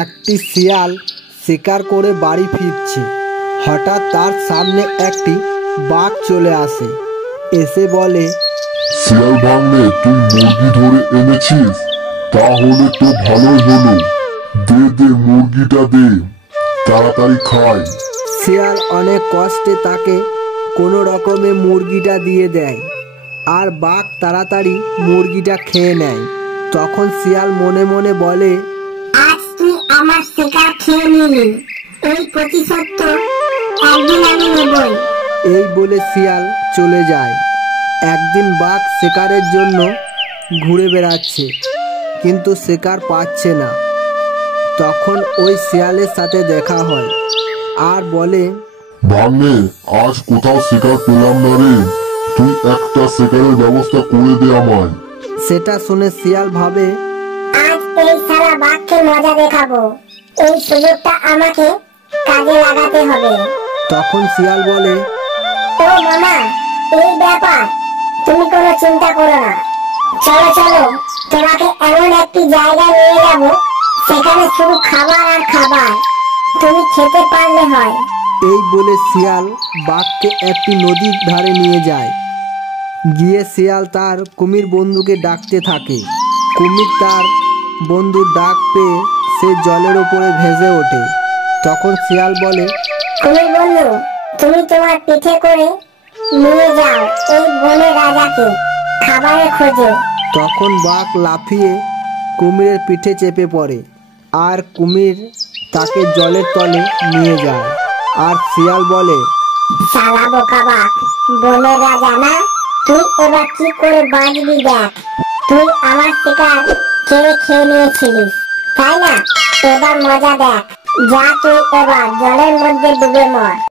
একটি শিয়াল শিকার করে বাড়ি ফিরছে। হঠাৎ তার সামনে একটি বাঘ চলে আসে, এসে বলে, শিয়াল ভাগ্নে, তুই মুরগি ধরে এনেছিস, তাহলে তো ভালোই হলো। দে দে, মুরগিটা দে, তাড়াতাড়ি খাই। শিয়াল অনেক কষ্টে তাকে কোনো রকমে মুরগিটা দিয়ে দেয়, আর বাঘ তাড়াতাড়ি মুরগিটা খেয়ে নেয়। তখন শিয়াল মনে মনে বলে, আজ তুই আমার শিকার খেয়ে নিলি, এই প্রতিশোধ তো একদিন আমি নেবই। এই বলে শিয়াল চলে যায়। একদিন বাঘ শিকারের জন্য ঘুরে বেড়াচ্ছে, কিন্তু শিকার পাচ্ছে না। তখন ওই শিয়ালের সাথে দেখা হয়, আর বলে, ভাগ্নে, আজ কোথাও শিকার পেলাম না রে, তুই একটা শিকারের ব্যবস্থা করে দে আমায়। সেটা শুনে শিয়াল ভাবে, আজ এই সারা বাঘকে মজা দেখাবো, এই সুযোগটা আমাকে কাজে লাগাতে হবে। তখন শিয়াল বলে, ও মামা, এই ব্যাপার, তুমি কোনো চিন্তা করো না। চলো চলো, তোমাকে এমন একটি জায়গায় নিয়ে যাব, সেখানে শুধু খাবার আর খাবার, তুমি খেতে পারলে হয়। এই বলে শিয়াল বাঘকে একটি নদীর ধারে নিয়ে যায়। গিয়ে শিয়াল তার কুমির বন্ধুকে ডাকতে থাকে। কুমির তার বন্ধুর ডাক পেয়ে সে জলের ওপরে ভেসে ওঠে। তখন শিয়াল বলে, কুমির বন্ধু, তুমি তোমার পিঠে করে নিয়ে যাও এই বনের রাজাকে খাবারের খোঁজে। তখন বাঘ লাফিয়ে কুমিরের পিঠে চেপে পড়ে, আর কুমির তাকে জলের তলে নিয়ে যায়। আর শিয়াল বলে, শালা বোকা বাঘ, বনের রাজা না, তুই এবার কি করে বাঁচবি দেখ। তুই আমার শিকার খেয়ে নিয়েছিলিস, তাই না? এবার মজা দেখ, যা তুই এবার জলের মধ্যে ডুবে মর।